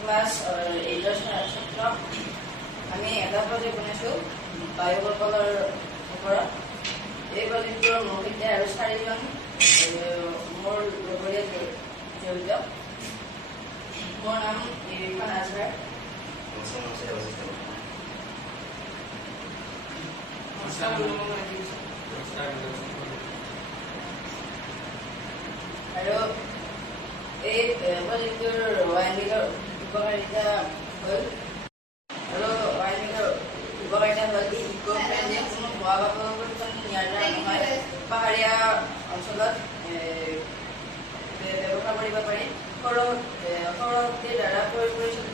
Class 8ৰ ছাত্ৰ। আমি এটা প্ৰজেক্ট বনাইছোঁ বায়ুকল্পৰ ওপৰত। এই প্ৰজেক্টটোৰ মোৰ সৈতে আৰু 4জন মোৰ লগৰীয়া জড়িত। মোৰ নাম ইৰফান আজহাৰ। আৰু এই প্ৰজেক্টটোৰ ৱাইণ্ডিঙৰ উপকাৰিতা হ'ল এই ইকো ফ্ৰেণ্ডলি কোনো ভুৱা বা পৰিৱৰ্তন ইয়াৰ দ্বাৰা নহয়। পাহাৰীয়া অঞ্চলত ব্যৱহাৰ কৰিব পাৰি। সৌৰ শক্তিৰ দ্বাৰা পৰিচালিত